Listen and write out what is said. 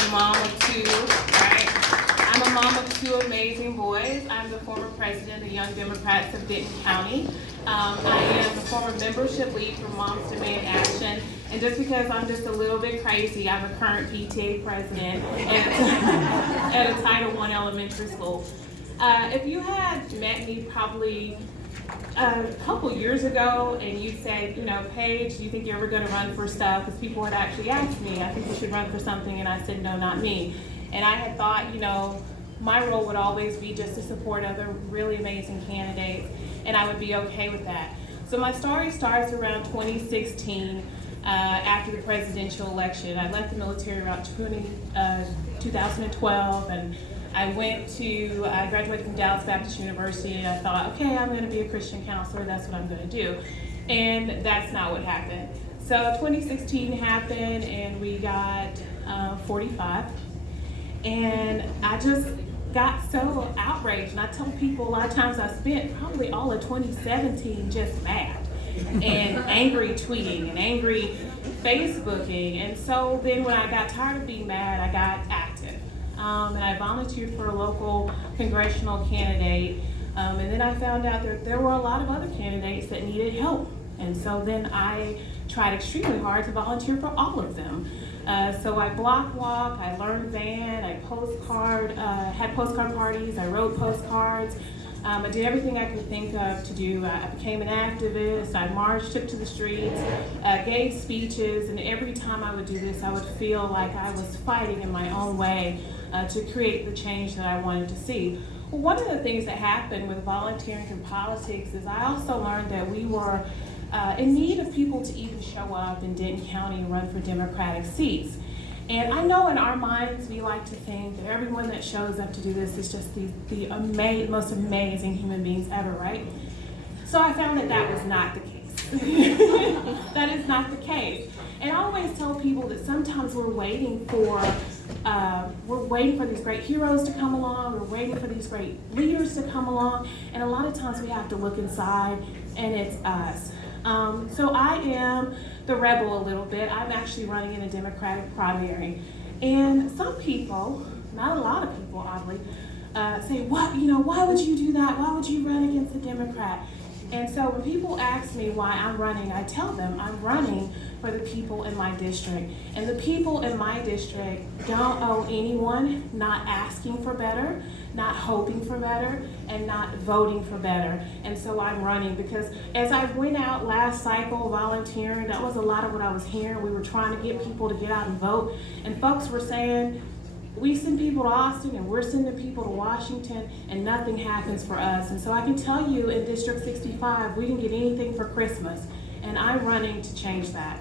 a mom of two, right? I'm a mom of two amazing boys. I'm the former president of the Young Democrats of Denton County. I am the former membership lead for Moms Demand Action. And just because I'm just a little bit crazy, I'm a current PTA president at a Title I elementary school. If you had met me probably a couple years ago and you said, you know, Paige, do you think you're ever going to run for stuff? Because people had actually asked me, I think you should run for something, and I said, no, not me. And I had thought, you know, my role would always be just to support other really amazing candidates, and I would be okay with that. So my story starts around 2016, after the presidential election. I left the military around 2012, and I graduated from Dallas Baptist University, and I thought, okay, I'm going to be a Christian counselor, that's what I'm going to do. And that's not what happened. So 2016 happened, and we got 45, and I just got so outraged, and I tell people a lot of times I spent probably all of 2017 just mad and angry tweeting and angry Facebooking. And so then when I got tired of being mad, I got active. And I volunteered for a local congressional candidate. And then I found out that there were a lot of other candidates that needed help. And so then I tried extremely hard to volunteer for all of them. So I block walk, I learned van, I had postcard parties, I wrote postcards. I did everything I could think of to do. I became an activist, I marched, took to the streets, gave speeches, and every time I would do this, I would feel like I was fighting in my own way to create the change that I wanted to see. Well, one of the things that happened with volunteering through politics is I also learned that we were in need of people to even show up in Denton County and run for Democratic seats. And I know in our minds we like to think that everyone that shows up to do this is just the most amazing human beings ever, right? So I found that that was not the case. That is not the case. And I always tell people that sometimes we're waiting for these great heroes to come along, we're waiting for these great leaders to come along, and a lot of times we have to look inside and it's us. So I am the rebel a little bit. I'm actually running in a Democratic primary. And some people, not a lot of people oddly, say, why would you do that? Why would you run against a Democrat? And so when people ask me why I'm running, I tell them I'm running for the people in my district. And the people in my district don't owe anyone not asking for better, not hoping for better, and not voting for better. And so I'm running because as I went out last cycle volunteering, that was a lot of what I was hearing. We were trying to get people to get out and vote. And folks were saying, we send people to Austin and we're sending people to Washington and nothing happens for us. And so I can tell you in District 65, we didn't get anything for Christmas. And I'm running to change that.